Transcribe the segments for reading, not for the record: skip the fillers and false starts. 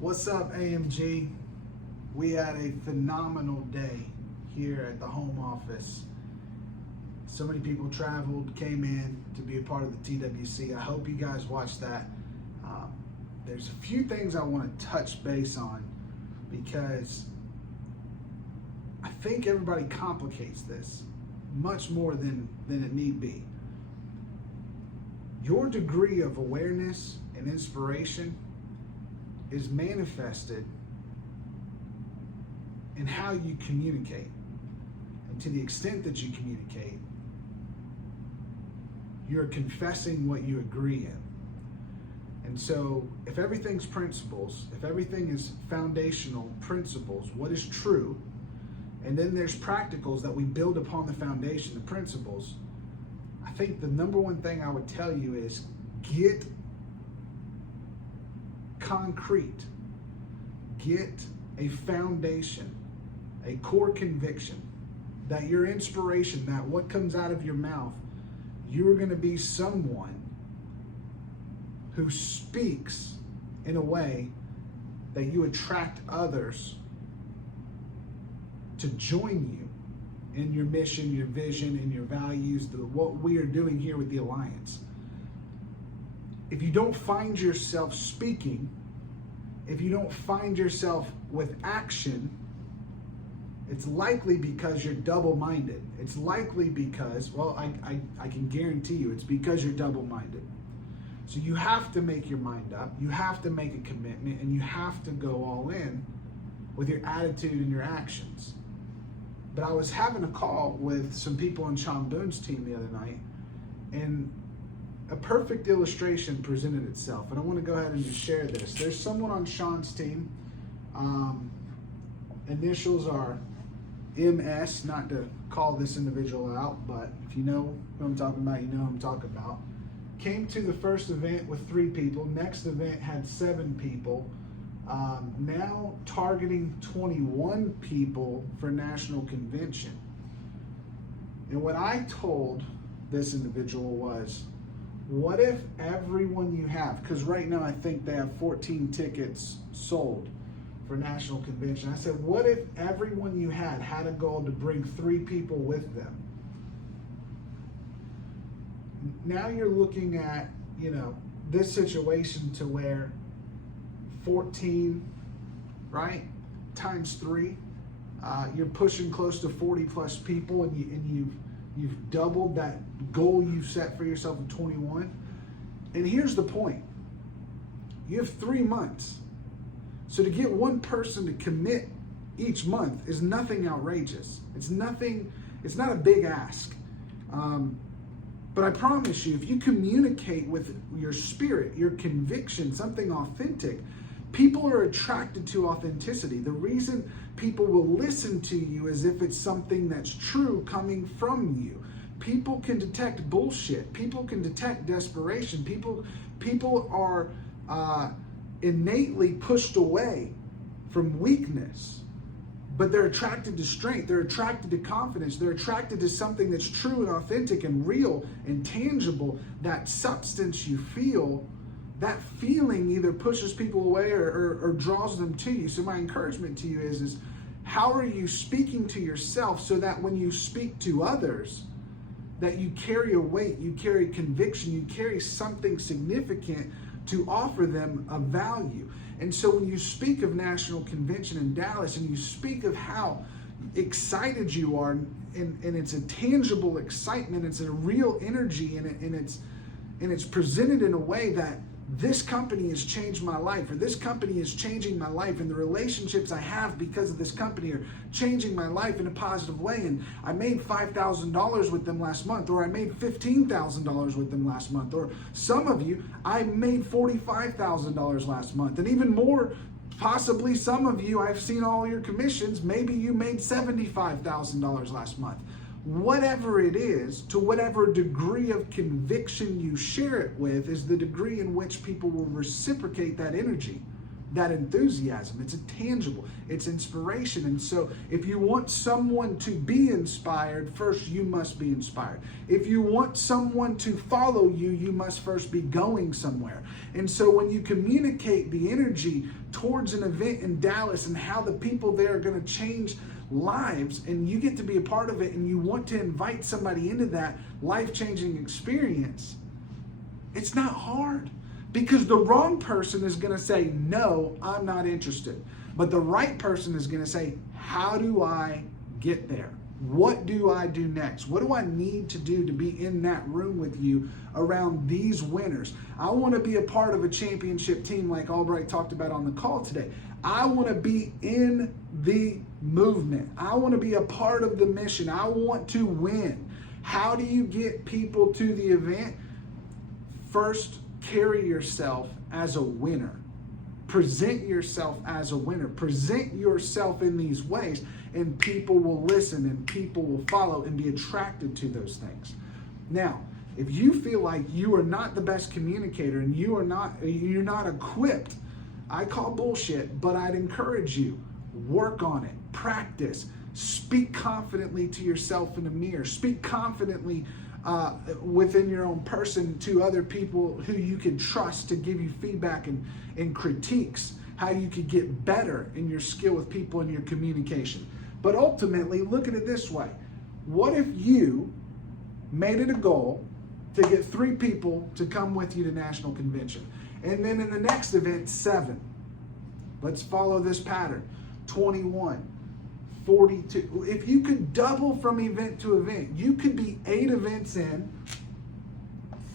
What's up, AMG? We had a phenomenal day here at the home office. So many people traveled, came in to be a part of the TWC. I hope you guys watched that. There's a few things I want to touch base on because I think everybody complicates this much more than it need be. Your degree of awareness and inspiration is manifested in how you communicate. And to the extent that you communicate, you're confessing what you agree in. And so if everything's principles, if everything is foundational principles, what is true, and then there's practicals that we build upon the foundation, the principles, I think the number one thing I would tell you is get concrete, get a foundation, a core conviction that your inspiration, that what comes out of your mouth, you're going to be someone who speaks in a way that you attract others to join you in your mission, your vision, and your values, what we are doing here with the Alliance. If you don't find yourself speaking, if you don't find yourself with action, it's likely because you're double-minded. It's likely because, well, I can guarantee you, it's because you're double-minded. So you have to make your mind up, you have to make a commitment, and you have to go all in with your attitude and your actions. But I was having a call with some people on Sean Boone's team the other night, and a perfect illustration presented itself. And I want to go ahead and just share this. There's someone on Sean's team. Initials are MS, not to call this individual out, but if you know who I'm talking about, you know who I'm talking about. Came to the first event with 3 people. Next event had 7 people. Now targeting 21 people for national convention. And what I told this individual was, what if everyone you have, because right now I think they have 14 tickets sold for national convention. I said, what if everyone you had a goal to bring 3 people with them? Now you're looking at, this situation to where 14, right, times 3, you're pushing close to 40 plus people, and you've doubled that goal you've set for yourself of 21. And here's the point. You have 3 months. So to get one person to commit each month is nothing outrageous. It's not a big ask. But I promise you, if you communicate with your spirit, your conviction, something authentic, people are attracted to authenticity. The reason people will listen to you is if it's something that's true coming from you. People can detect bullshit. People can detect desperation. People are innately pushed away from weakness. But they're attracted to strength. They're attracted to confidence. They're attracted to something that's true and authentic and real and tangible. That substance you feel, that feeling either pushes people away or draws them to you. So my encouragement to you is how are you speaking to yourself so that when you speak to others, that you carry a weight, you carry conviction, you carry something significant to offer them a value. And so when you speak of National Convention in Dallas and you speak of how excited you are, and it's a tangible excitement, it's a real energy, and it's presented in a way that this company has changed my life, or this company is changing my life, and the relationships I have because of this company are changing my life in a positive way, and I made $5,000 with them last month, or I made $15,000 with them last month, or some of you, I made $45,000 last month, and even more, possibly some of you, I've seen all your commissions, maybe you made $75,000 last month. Whatever it is, to whatever degree of conviction you share it with, is the degree in which people will reciprocate that energy. that enthusiasm. It's tangible, it's inspiration. And so if you want someone to be inspired, first you must be inspired. If you want someone to follow you, you must first be going somewhere. And so when you communicate the energy towards an event in Dallas and how the people there are going to change lives, and you get to be a part of it, and you want to invite somebody into that life-changing experience, it's not hard. Because the wrong person is going to say, no, I'm not interested. But the right person is going to say, how do I get there? What do I do next? What do I need to do to be in that room with you around these winners? I want to be a part of a championship team like Albright talked about on the call today. I want to be in the movement. I want to be a part of the mission. I want to win. How do you get people to the event? First, carry yourself as a winner. Present yourself as a winner. Present yourself in these ways, and people will listen and people will follow and be attracted to those things. Now, if you feel like you are not the best communicator and you're not equipped, I call bullshit, but I'd encourage you, work on it, practice, speak confidently to yourself in the mirror, speak confidently within your own person to other people who you can trust to give you feedback and critiques, how you could get better in your skill with people and your communication. But ultimately, look at it this way. What if you made it a goal to get 3 people to come with you to National Convention? And then in the next event, 7. Let's follow this pattern. 21. 42. If you could double from event to event, you could be 8 events in,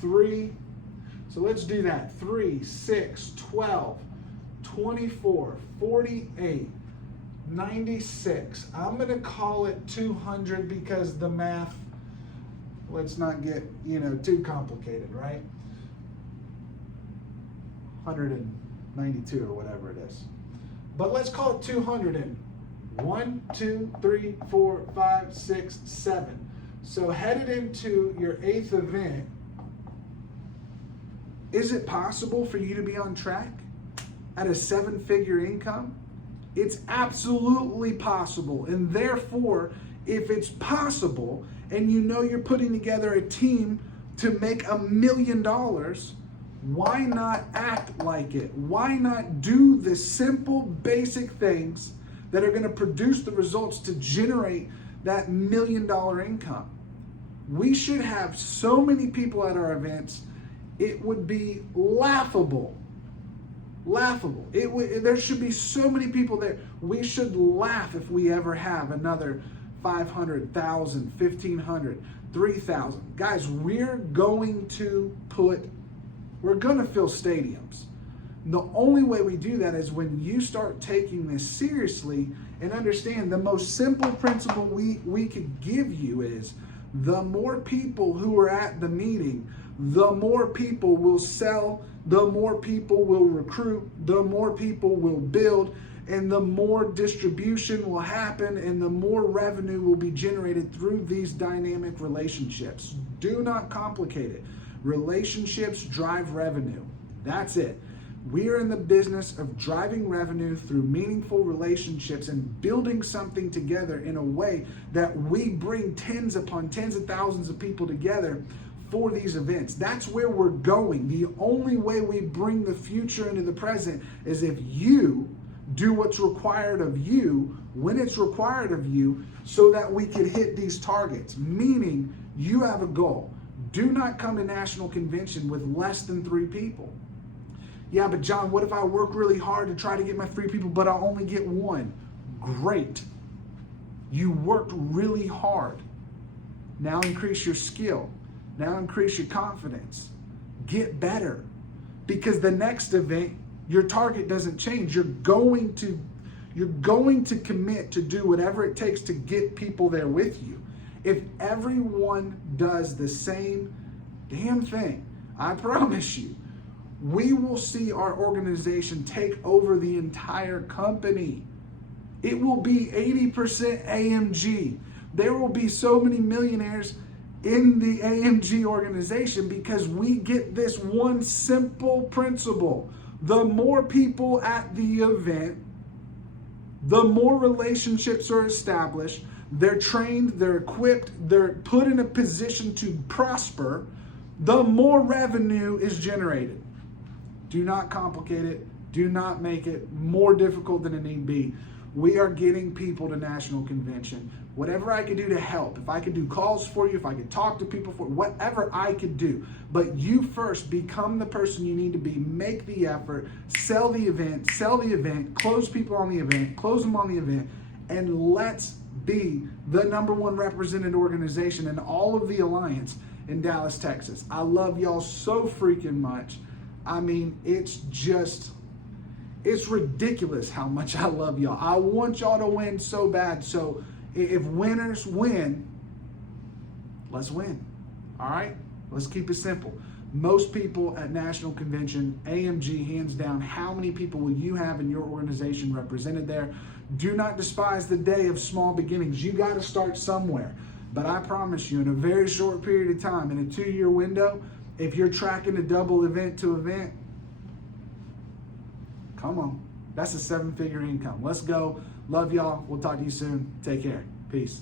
3. So let's do that. 3, 6, 12, 24, 48, 96. I'm going to call it 200 because the math, let's not get, too complicated, right? 192 or whatever it is. But let's call it 200 and 1, 2, 3, 4, 5, 6, 7. So headed into your 8th event, is it possible for you to be on track at a 7-figure income? It's absolutely possible. And therefore, if it's possible and you know you're putting together a team to make $1 million, why not act like it? Why not do the simple, basic things that are going to produce the results to generate that $1 million income? We should have so many people at our events, it would be laughable. Laughable. There should be so many people there. We should laugh if we ever have another 500, 1,000, 1,500, 3,000. Guys, we're going to fill stadiums. The only way we do that is when you start taking this seriously and understand the most simple principle we could give you is the more people who are at the meeting, the more people will sell, the more people will recruit, the more people will build, and the more distribution will happen and the more revenue will be generated through these dynamic relationships. Do not complicate it. Relationships drive revenue. That's it. We are in the business of driving revenue through meaningful relationships and building something together in a way that we bring tens upon tens of thousands of people together for these events. That's where we're going. The only way we bring the future into the present is if you do what's required of you when it's required of you so that we can hit these targets, meaning you have a goal. Do not come to National Convention with less than 3 people. Yeah, but John, what if I work really hard to try to get my 3 people, but I only get 1? Great. You worked really hard. Now increase your skill. Now increase your confidence. Get better. Because the next event, your target doesn't change. You're going to commit to do whatever it takes to get people there with you. If everyone does the same damn thing, I promise you, we will see our organization take over the entire company. It will be 80% AMG. There will be so many millionaires in the AMG organization because we get this one simple principle. The more people at the event, the more relationships are established. They're trained, they're equipped, they're put in a position to prosper. The more revenue is generated. Do not complicate it. Do not make it more difficult than it need be. We are getting people to National Convention. Whatever I could do to help, if I could do calls for you, if I could talk to people for whatever I could do. But you first become the person you need to be, make the effort, sell the event, close people on the event, close them on the event, and let's be the #1 represented organization in all of the Alliance in Dallas, Texas. I love y'all so freaking much. I mean, it's ridiculous how much I love y'all. I want y'all to win so bad. So if winners win, let's win. All right? Let's keep it simple. Most people at National Convention, AMG, hands down, how many people will you have in your organization represented there? Do not despise the day of small beginnings. You got to start somewhere. But I promise you, in a very short period of time, in a 2-year window, if you're tracking to double event to event, come on. That's a 7-figure income. Let's go. Love y'all. We'll talk to you soon. Take care. Peace.